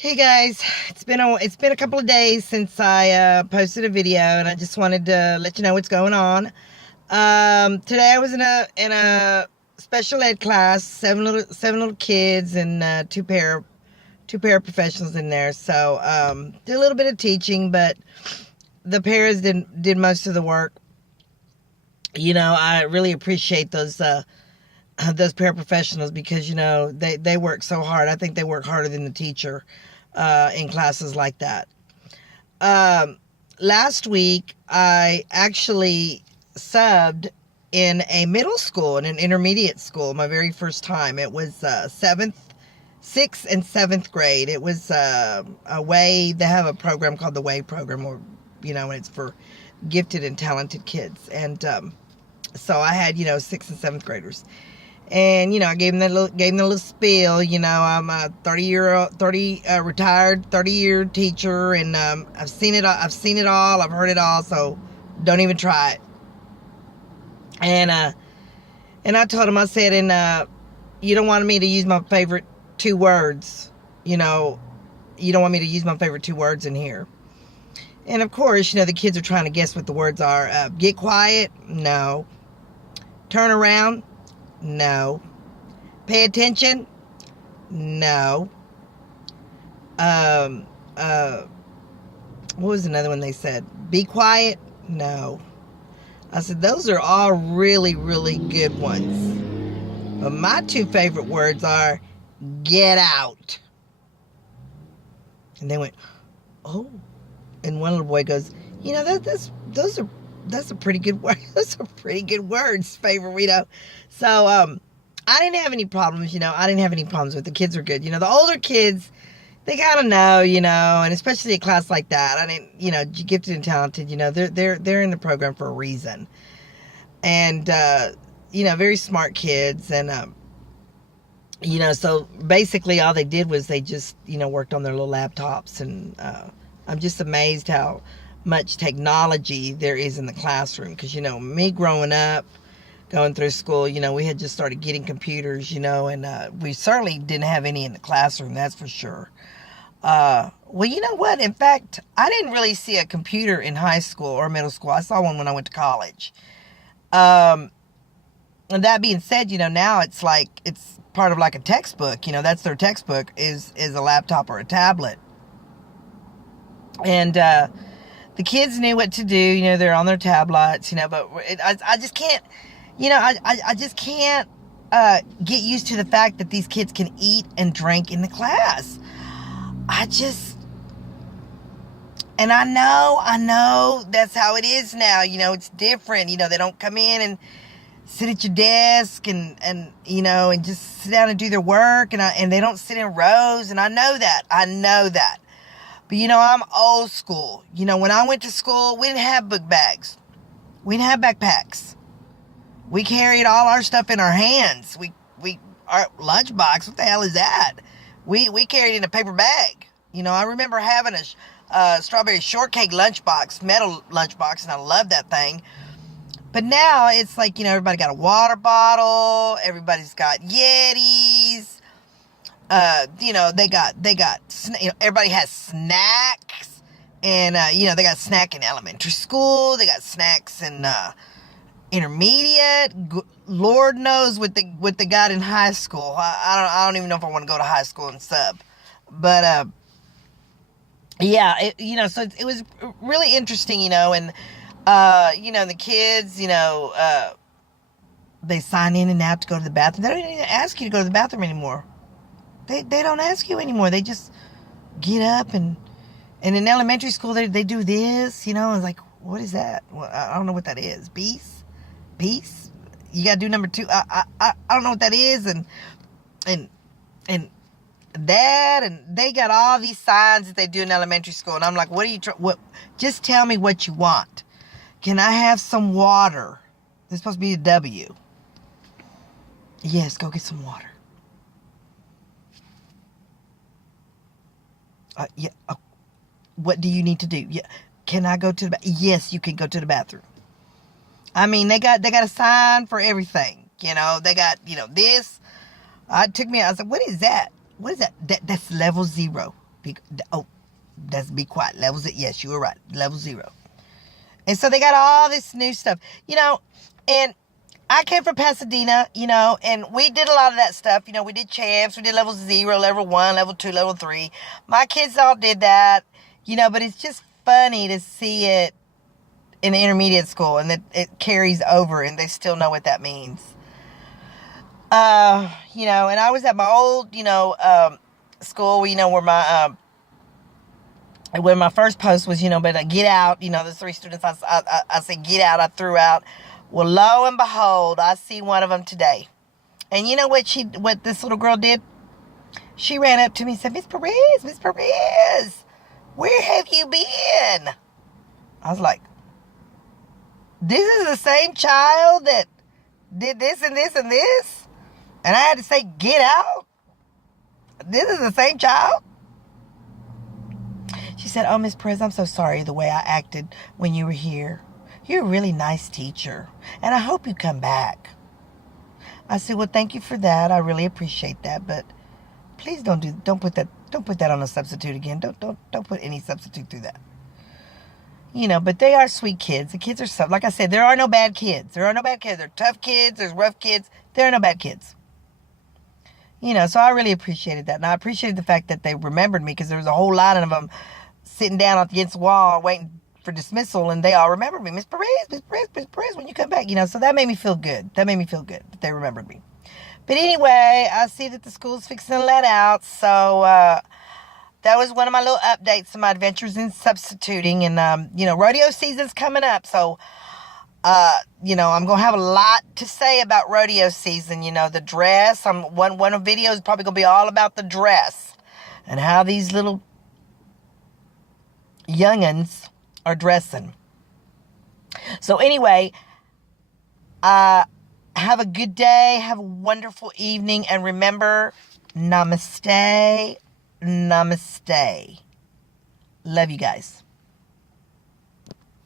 Hey guys, it's been a couple of days since I posted a video, and I just wanted to let you know what's going on. Today I was in a special ed class, seven little kids, and two paraprofessionals in there. So did a little bit of teaching, but the paras did most of the work. I really appreciate those paraprofessionals because they work so hard. I think they work harder than the teacher in classes like that. Last week I actually subbed in a middle school, in an intermediate school, my very first time. It was 6th and 7th grade. It was they have a program called the WAY program, or and it's for gifted and talented kids. And so I had 6th and 7th graders. And I gave them the little spiel. I'm a retired 30-year teacher, and I've seen it all, I've heard it all, so don't even try it. And I told them, I said, and you don't want me to use my favorite two words. You don't want me to use my favorite two words in here. And of course, the kids are trying to guess what the words are. Get quiet? No. Turn around? No. Pay attention? No. What was another one they said? Be quiet? No. I said, those are all really, really good ones. But my two favorite words are get out. And they went, oh. And one little boy goes, that's a pretty good word. Those are pretty good words, favorite. So, I didn't have any problems, I didn't have any problems with the kids are good. The older kids, they kind of know, and especially a class like that. I didn't, gifted and talented, they're in the program for a reason. And, very smart kids. And, so basically all they did was they just, worked on their little laptops. And, I'm just amazed how much technology there is in the classroom. Because, me growing up, going through school, we had just started getting computers, and we certainly didn't have any in the classroom, that's for sure. Well, you know what? In fact, I didn't really see a computer in high school or middle school. I saw one when I went to college. And that being said, now it's part of like a textbook. That's their textbook is a laptop or a tablet. And the kids knew what to do. They're on their tablets, but I just can't, I just can't get used to the fact that these kids can eat and drink in the class. And I know that's how it is now. It's different. They don't come in and sit at your desk and just sit down and do their work, and they don't sit in rows. And I know that. But I'm old school. When I went to school, we didn't have book bags. We didn't have backpacks. We carried all our stuff in our hands. Our lunchbox, what the hell is that? We carried it in a paper bag. I remember having a strawberry shortcake lunchbox, metal lunchbox, and I loved that thing. But now it's like, everybody got a water bottle. Everybody's got Yetis. They got, everybody has snacks. And, they got snack in elementary school. They got snacks in, intermediate. Lord knows what they got in high school. I don't even know if I want to go to high school and sub. But, yeah, so it was really interesting, and, the kids, they sign in and out to go to the bathroom. They don't even ask you to go to the bathroom anymore. They don't ask you anymore. They just get up and in elementary school, they do this, it's like, what is that? Well, I don't know what that is. Peace? You got to do number 2. I don't know what that is. And that, and they got all these signs that they do in elementary school. And I'm like, just tell me what you want. Can I have some water? There's supposed to be a W. Yes, go get some water. Yeah. What do you need to do? Yeah. Can I go to the bathroom? Yes, you can go to the bathroom. I mean, they got a sign for everything. They got, this. I was like, what is that? What is that? That's level 0. Oh, that's be quiet. Levels it. Yes, you were right. Level 0. And so they got all this new stuff, and I came from Pasadena, and we did a lot of that stuff. We did champs, we did level 0, level 1, level 2, level 3. My kids all did that, but it's just funny to see it in the intermediate school and that it carries over and they still know what that means. And I was at my old, school, where my first post was, but get out, the 3 students, I said, get out, I threw out. Well, lo and behold, I see one of them today. And you know what this little girl did? She ran up to me and said, Miss Perez, where have you been? I was like, this is the same child that did this and this and this? And I had to say, get out? This is the same child? She said, oh, Miss Perez, I'm so sorry the way I acted when you were here. You're a really nice teacher, and I hope you come back. I said, well, thank you for that. I really appreciate that, but please don't put that on a substitute again. Don't put any substitute through that. But they are sweet kids. The kids are soft. Like I said, there are no bad kids. There are no bad kids. There are tough kids. There's rough kids. There are no bad kids. So I really appreciated that. And I appreciated the fact that they remembered me, because there was a whole lot of them sitting down against the wall waiting for dismissal, and they all remembered me. Miss Perez, when you come back, so that made me feel good. That they remembered me. But anyway, I see that the school's fixing to let out, so that was one of my little updates to my adventures in substituting, and rodeo season's coming up, so I'm gonna have a lot to say about rodeo season. The dress. One video is probably gonna be all about the dress and how these little young'uns are dressing. So anyway, have a good day, have a wonderful evening, and remember, namaste. Love you guys.